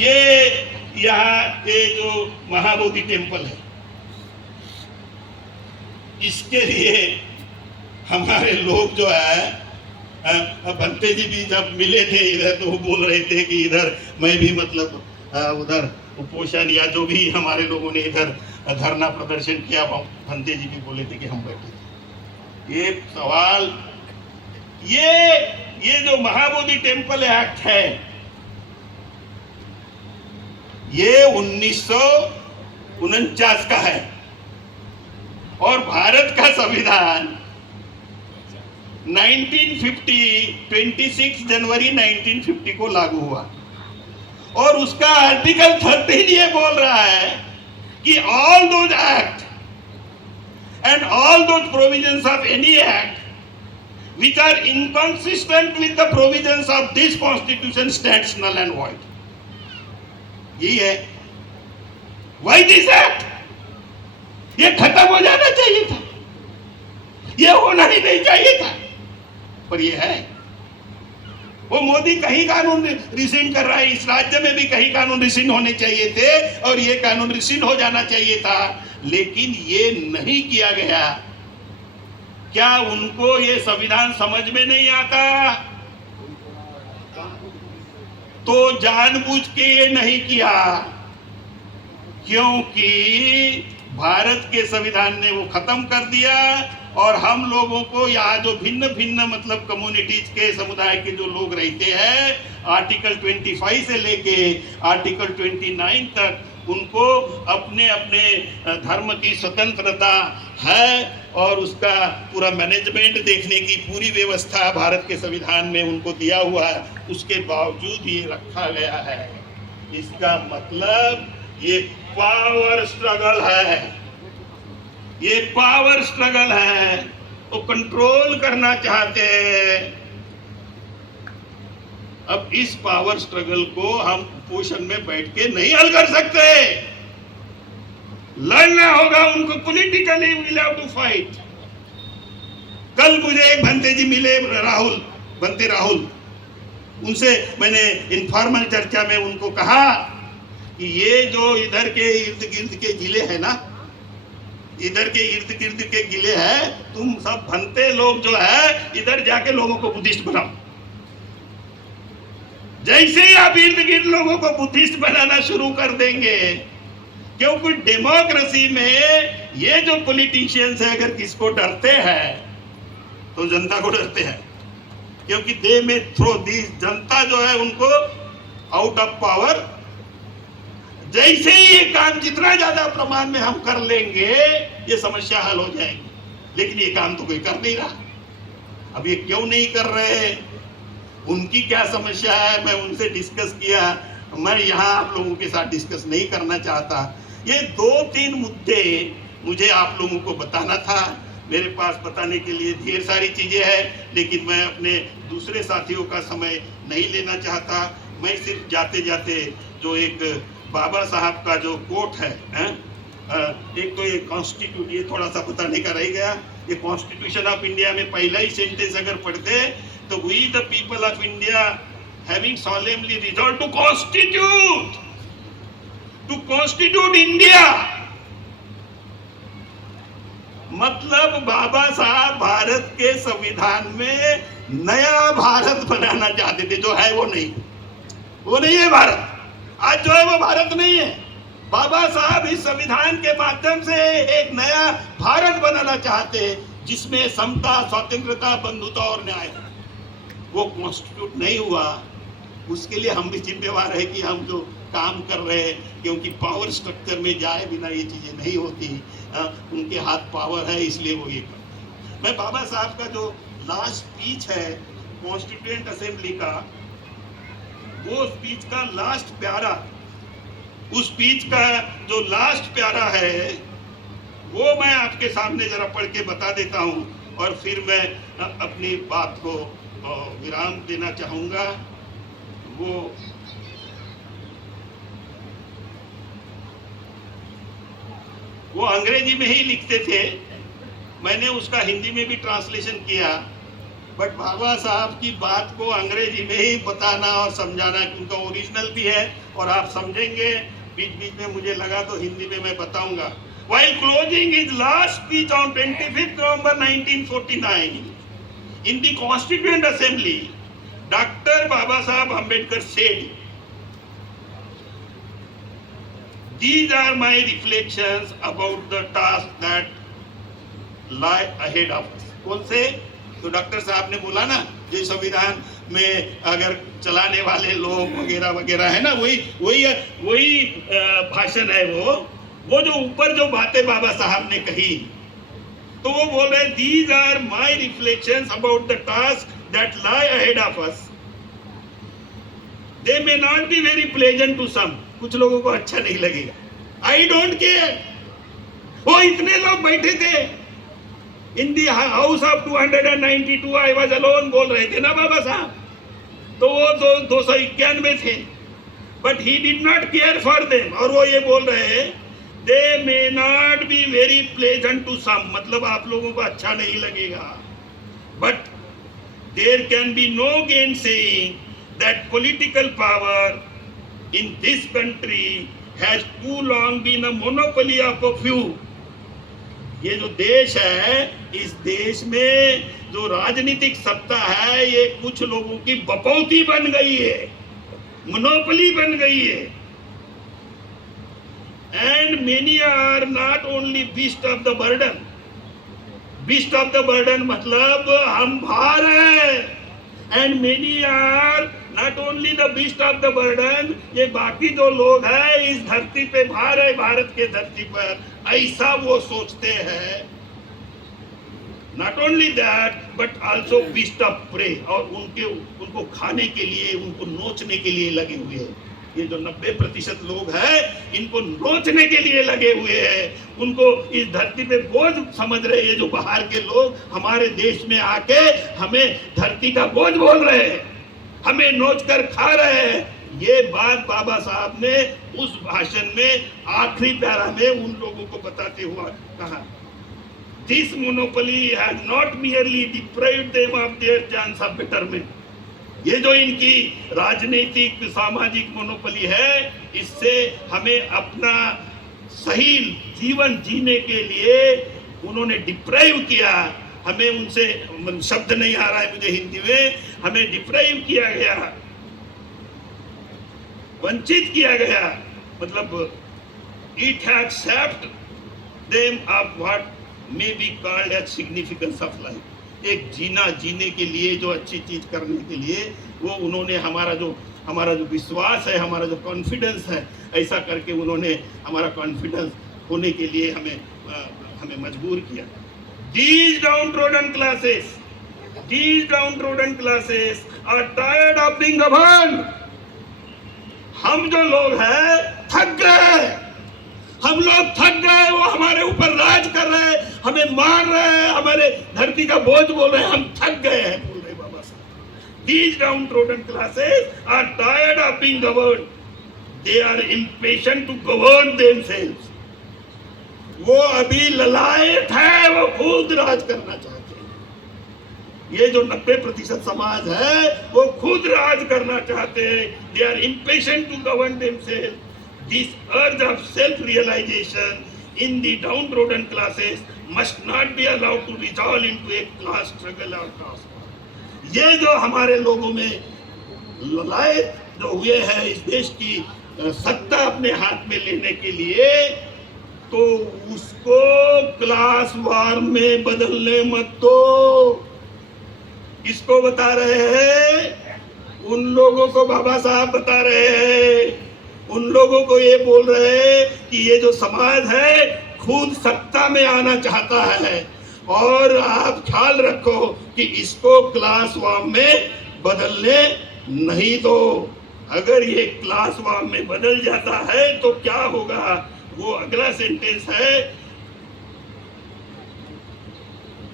ये यहाँ ये जो महाबोधि टेम्पल है, इसके लिए हमारे लोग जो है बंते जी भी जब मिले थे इधर तो वो बोल रहे थे कि इधर मैं भी मतलब उधर उपोषण या जो भी हमारे लोगों ने इधर धरना प्रदर्शन किया, बंते जी भी बोले थे कि हम बैठे थे। ये सवाल ये जो महाबोधि टेम्पल एक्ट है ये 1949 का है और भारत का संविधान 26 जनवरी 1950 को लागू हुआ और उसका आर्टिकल 13 ये बोल रहा है कि all those act and all those provisions of any act which are inconsistent with the provisions of this constitution stands null and void. यही है वाई दिस एक्ट, ये खत्म हो जाना चाहिए था, ये होना ही नहीं चाहिए था, पर ये है। वो मोदी कहीं कानून रिसिंड कर रहा है, इस राज्य में भी कहीं कानून रिसिंड होने चाहिए थे और ये कानून रिसिंड हो जाना चाहिए था, लेकिन ये नहीं किया गया। क्या उनको ये संविधान समझ में नहीं आता? तो जानबूझ के ये नहीं किया, क्योंकि भारत के संविधान ने वो खत्म कर दिया और हम लोगों को यहाँ जो भिन्न भिन्न मतलब कम्युनिटीज के समुदाय के जो लोग रहते हैं, आर्टिकल 25 से लेके आर्टिकल 29 तक उनको अपने अपने धर्म की स्वतंत्रता है और उसका पूरा मैनेजमेंट देखने की पूरी व्यवस्था भारत के संविधान में उनको दिया हुआ है। उसके बावजूद ये रखा गया है। इसका मतलब ये पावर स्ट्रगल है, ये पावर स्ट्रगल है, वो कंट्रोल करना चाहते हैं। अब इस पावर स्ट्रगल को हम पोषण में बैठ के नहीं हल कर सकते, लड़ना होगा उनको politically, will have to fight. कल मुझे एक भंते जी मिले, भंते राहुल, उनसे मैंने इनफॉर्मल चर्चा में उनको कहा कि ये जो इधर के इर्द गिर्द के जिले हैं ना, इधर के इर्द गिर्द के जिले हैं, तुम सब भंते लोग जो है इधर जाके लोगों को बुद्धिस्ट बनाओ। जैसे ही आप इर्द गिर्द लोगों को बुद्धिस्ट बनाना शुरू कर देंगे, क्योंकि डेमोक्रेसी में ये जो पॉलिटिशियंस है अगर किसको डरते हैं तो जनता को डरते हैं, क्योंकि दे में थ्रो दी, जनता जो है उनको आउट ऑफ पावर। जैसे ही ये काम जितना ज्यादा प्रमाण में हम कर लेंगे ये समस्या हल हो जाएगी, लेकिन ये काम तो कोई कर नहीं रहा। अब ये क्यों नहीं कर रहे, उनकी क्या समस्या है, मैं उनसे डिस्कस किया। मैं यहाँ आप लोगों के साथ डिस्कस नहीं करना चाहता। ये 2-3 मुद्दे मुझे आप लोगों को बताना था। मेरे पास बताने के लिए ढेर सारी चीजें हैं, लेकिन मैं अपने दूसरे साथियों का समय नहीं लेना चाहता। मैं सिर्फ जाते जाते जो एक बाबा साहब का जो कोट है, एक तो ये कॉन्स्टिट्यूट, ये थोड़ा सा बताने का रह गया। ये कॉन्स्टिट्यूशन ऑफ इंडिया में पहला ही सेंटेंस अगर पढ़ते तो we the people of India having solemnly resolved to constitute India, मतलब बाबा साहब भारत के संविधान में नया भारत बनाना चाहते थे। जो है वो नहीं है भारत। आज जो है वो भारत नहीं है। बाबा साहब इस संविधान के माध्यम से एक नया भारत बनाना चाहते हैं जिसमें समता, स्वतंत्रता, बंधुता और न्याय। वो कॉन्स्टिट्यूट नहीं हुआ, उसके लिए हम भी जिम्मेवार है कि हम जो काम कर रहे हैं, क्योंकि पावर स्ट्रक्चर में जाए बिना ये चीजें नहीं होती। उनके हाथ पावर है, इसलिए वो ये करते। मैं बाबा साहब का जो लास्ट स्पीच है कॉन्स्टिट्यूएंट असेंबली का, वो स्पीच का लास्ट प्यारा, उस स्पीच का जो लास्ट प्यारा है वो मैं आपके सामने जरा पढ़ के बता देता हूं और फिर मैं अपनी बात को विराम देना चाहूंगा। वो अंग्रेजी में ही लिखते थे, मैंने उसका हिंदी में भी ट्रांसलेशन किया। बट बाबा साहब की बात को अंग्रेजी में ही बताना और समझाना, क्योंकि ओरिजिनल भी है और आप समझेंगे। बीच बीच में मुझे लगा तो हिंदी में मैं बताऊंगा। While closing his last speech on 25th November 1949 in the Constituent Assembly, Dr. Baba Saheb Ambedkar said, "These are my reflections about the task that lie ahead of us." कौन से? तो डॉक्टर साहब ने बोला ना, जो संविधान में अगर चलाने वाले लोग वगैरह वगैरह है ना, वही भाषण है वो जो ऊपर जो बातें बाबा साहब ने कही, तो वो बोल रहे, these are my reflections about the task that lie ahead of us, they may not be very pleasant to some, कुछ लोगों को अच्छा नहीं लगेगा, आई डोंट केयर। वो इतने लोग बैठे थे in the house of 292, I was alone बोल रहे थे ना बाबा साहब, तो वो 291 थे, but he did not care for them. और वो ये बोल रहे हैं, they may not be very pleasant to some, मतलब आप लोगों को अच्छा नहीं लगेगा, but there can be no gain saying that political power in this country has too long been a monopoly of a few. ये जो देश है, इस देश में जो राजनीतिक सत्ता है, ये कुछ लोगों की बपौती बन गई है, मोनोपोली बन गई है। And many are not only beast of the burden, beast of the burden मतलब हम भार हैं, and many are not only the beast of the burden, ये बाकी जो लोग हैं इस धरती पे भार है, भारत के धरती पर, ऐसा वो सोचते हैं। Not only that but also beast of prey, और उनको खाने के लिए, उनको नोचने के लिए लगे हुए हैं। ये जो 90% लोग हैं, इनको नोचने के लिए लगे हुए हैं, उनको इस धरती पे बोझ समझ रहे हैं। ये जो बाहर के लोग हमारे देश में आके हमें धरती का बोझ बोल रहे हैं, हमें नोच कर खा रहे हैं। ये बात बाबा साहब ने उस भाषण में आखिरी पैरा में उन लोगों को बताते हुआ कहा, this monopoly has not merely deprived them of their chance of betterment. ये जो इनकी राजनीतिक सामाजिक मोनोपोली है, इससे हमें अपना सही जीवन जीने के लिए उन्होंने डिप्राइव किया। हमें उनसे, शब्द नहीं आ रहा है मुझे हिंदी में, हमें डिप्राइव किया गया, वंचित किया गया, मतलब it has sapped them of what may be called as significance of life. एक जीने के लिए, जो अच्छी चीज करने के लिए, वो उन्होंने हमारा जो विश्वास है, हमारा जो कॉन्फिडेंस है, ऐसा करके उन्होंने हमारा कॉन्फिडेंस होने के लिए हमें मजबूर किया। These downtrodden classes are tired of being governed. हम जो लोग हैं थक गए, हम लोग थक गए, वो हमारे ऊपर राज कर रहे हैं, हमें मार रहे हैं, हमारे धरती का बोझ बोल रहे हैं, हम थक गए हैं, बोल रहे बाबा साहब। These downtrodden classes are tired of being governed. They are impatient to govern themselves. वो अभी ललायत है, वो खुद राज करना चाहते हैं। ये जो 90% समाज है, वो खुद राज करना चाहते हैं। They are impatient to govern themselves. This urge of self-realization in the downtrodden classes must not be allowed to resolve into a class struggle or class war. ये जो हमारे लोगों में ललायत जो हुए हैं इस देश की सत्ता अपने हाथ में लेने के लिए, तो उसको क्लास वार में बदलने मत दो। किसको बता रहे हैं? उन लोगों को बाबा साहब बता रहे हैं। उन लोगों को ये बोल रहे हैं कि ये जो समाज है खुद सत्ता में आना चाहता है, और आप ख्याल रखो कि इसको क्लास वार में बदलने नहीं दो। अगर ये क्लास वार में बदल जाता है तो क्या होगा? वो अगला सेंटेंस है,